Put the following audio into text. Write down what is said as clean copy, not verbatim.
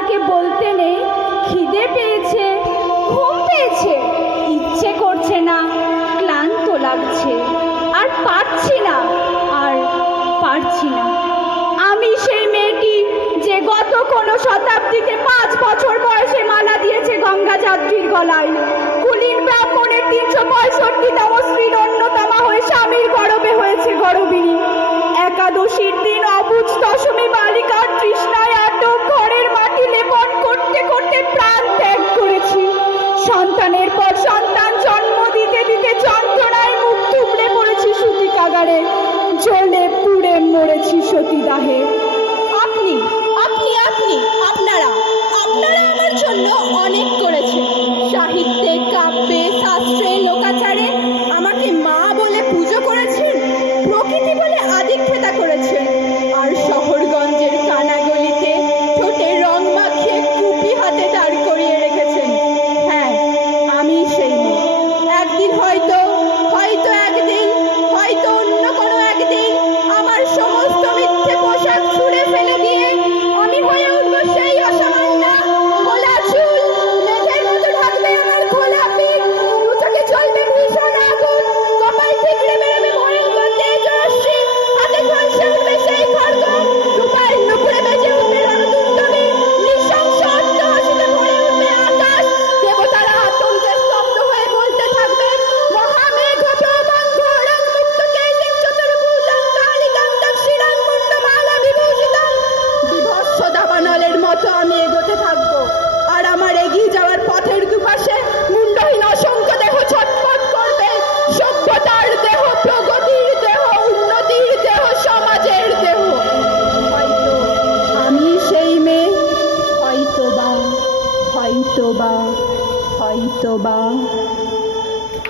তাকে বলতে নেই খিদে পেয়েছে, ঘুম পেয়েছে, ইচ্ছে করছে না, ক্লান্ত লাগছে, আর পারছি না, আর পারছি না। আমি সেই মেয়েটি যে গত কোনো শতাব্দীতে 5 বছর বয়সে মালা দিয়েছে গঙ্গা যাত্রীর গলায়, কুলীন ব্রাহ্মণের 365তম স্ত্রীর অন্যতমা হয়ে স্বামীর গর্ভে হয়েছে গর্ভিণী। একাদশীর দিন অবুঝ দশমী বালিকার তৃষ্ণায় আটক ঘরের মাটি লেপন করতে করতে প্রাণ ত্যাগ করেছি। সন্তানের পর সন্তান জন্ম দিতে দিতে যন্ত্রণায় মুখ থুবড়ে পড়েছি সূতি কাগারে, জ্বলে পুড়ে মরেছি সতীদাহে। আপনি আপনি আপনি আপনারা আপনারা আমার জন্য অনেক করেছেন। সাহিত্যে, কাব্যে, শাস্ত্রে, লোকাচারে আমাকে মা বলে পুজো করেছেন, প্রকৃতি বলে আদিক্ষেতা করেছেন, আর শহরগঞ্জের কানাগলিতে ঠোঁটে রং মাখিয়ে কুপি হাতে দাঁড় করিয়ে রেখেছেন। হ্যাঁ, আমি সেই মেয়ে। একদিন হয়তো হয়তো একদিন হয়তো অন্য কোনো একদিন আমার সমস্ত মিথ্যে পোশাক ছুঁড়ে ফেলে দিয়ে আমি হয়ে উঠব সেই অসামান্যা। খোলা চুল, মেঘের মতো ঢাকবে আমার খোলা পিঠ, দু চোখে জ্বলবে ভীষণ আগুন, কপাল ঠিকরে বেরোবে ভয়ঙ্কর তেজস্বী, হাতে ঝলসে উঠবে সেই খড়গ, দুপায়ের নুপুরে বেজে উঠবে রণদুন্দুবি, নৃশংস অট্টহাসিতে ভরে উঠবে আকাশ। দেবতারা আতঙ্কে স্তব্ধ হয়ে বলতে থাকবে, মহামেঘ প্রবং ঘোরং মুক্ত কেশিং চতুর্ভুজং কালিকাং দক্ষিণাং মুন্ডমালা বিভূষিতং। বিভৎস দাবানলের মতো আমি এগোতে থাকবো, আর আমার এগিয়ে যাওয়ার পথের দুপাশে মুন্ডহীন অসংখ্য দেহ ছটফট করবে। সভ্যতার দেহ, প্রগতির দেহ, উন্নতির দেহ, সমাজের দেহ। হয়তো আমি সেই মেয়ে, হয়তোবা হয়তোবা হয়তোবা।